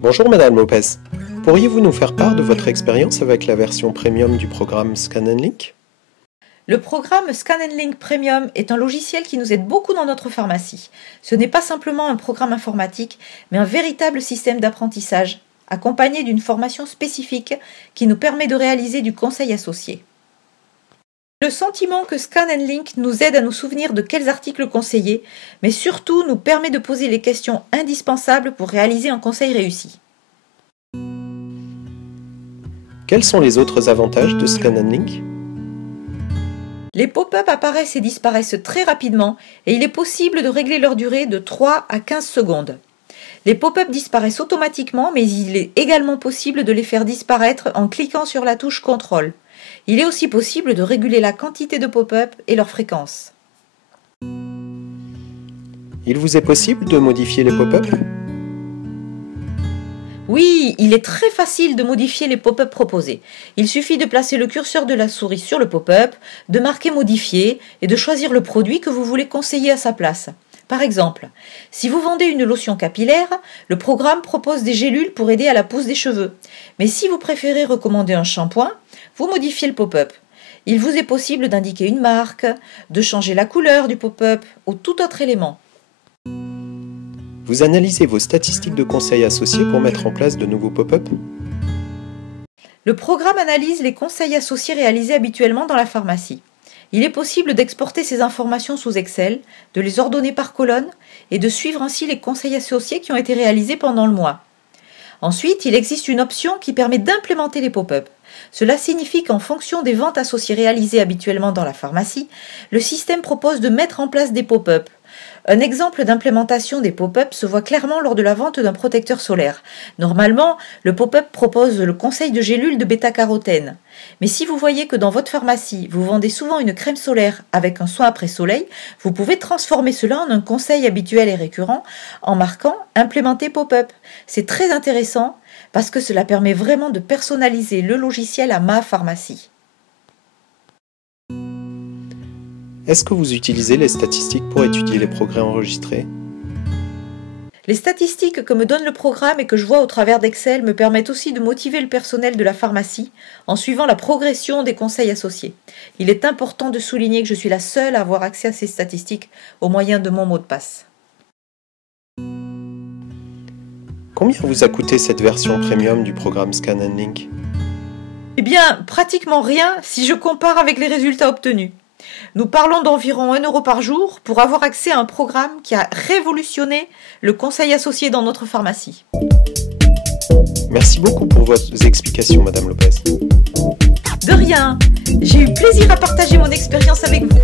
Bonjour Madame Lopez, pourriez-vous nous faire part de votre expérience avec la version premium du programme Scan & Link? Le programme Scan & Link Premium est un logiciel qui nous aide beaucoup dans notre pharmacie. Ce n'est pas simplement un programme informatique, mais un véritable système d'apprentissage, accompagné d'une formation spécifique qui nous permet de réaliser du conseil associé. Le sentiment que Scan & Link nous aide à nous souvenir de quels articles conseiller, mais surtout nous permet de poser les questions indispensables pour réaliser un conseil réussi. Quels sont les autres avantages de Scan & Link? Les pop-up apparaissent et disparaissent très rapidement et il est possible de régler leur durée de 3 à 15 secondes. Les pop-up disparaissent automatiquement, mais il est également possible de les faire disparaître en cliquant sur la touche Contrôle. Il est aussi possible de réguler la quantité de pop-up et leur fréquence. Il vous est possible de modifier les pop-up? Oui, il est très facile de modifier les pop-up proposés. Il suffit de placer le curseur de la souris sur le pop-up, de marquer Modifier et de choisir le produit que vous voulez conseiller à sa place. Par exemple, si vous vendez une lotion capillaire, le programme propose des gélules pour aider à la pousse des cheveux. Mais si vous préférez recommander un shampoing, vous modifiez le pop-up. Il vous est possible d'indiquer une marque, de changer la couleur du pop-up ou tout autre élément. Vous analysez vos statistiques de conseils associés pour mettre en place de nouveaux pop-up? Le programme analyse les conseils associés réalisés habituellement dans la pharmacie. Il est possible d'exporter ces informations sous Excel, de les ordonner par colonne et de suivre ainsi les conseils associés qui ont été réalisés pendant le mois. Ensuite, il existe une option qui permet d'implémenter les pop-up. Cela signifie qu'en fonction des ventes associées réalisées habituellement dans la pharmacie, le système propose de mettre en place des pop-up. Un exemple d'implémentation des pop-up se voit clairement lors de la vente d'un protecteur solaire. Normalement, le pop-up propose le conseil de gélules de bêta-carotène. Mais si vous voyez que dans votre pharmacie, vous vendez souvent une crème solaire avec un soin après soleil, vous pouvez transformer cela en un conseil habituel et récurrent en marquant « Implémenter pop-up ». C'est très intéressant parce que cela permet vraiment de personnaliser le logiciel à ma pharmacie. Est-ce que vous utilisez les statistiques pour étudier les progrès enregistrés? Les statistiques que me donne le programme et que je vois au travers d'Excel me permettent aussi de motiver le personnel de la pharmacie en suivant la progression des conseils associés. Il est important de souligner que je suis la seule à avoir accès à ces statistiques au moyen de mon mot de passe. Combien vous a coûté cette version premium du programme Scan & Link? Eh bien, pratiquement rien si je compare avec les résultats obtenus. Nous parlons d'environ 1 € par jour pour avoir accès à un programme qui a révolutionné le conseil associé dans notre pharmacie. Merci beaucoup pour vos explications, Madame Lopez. De rien, j'ai eu plaisir à partager mon expérience avec vous.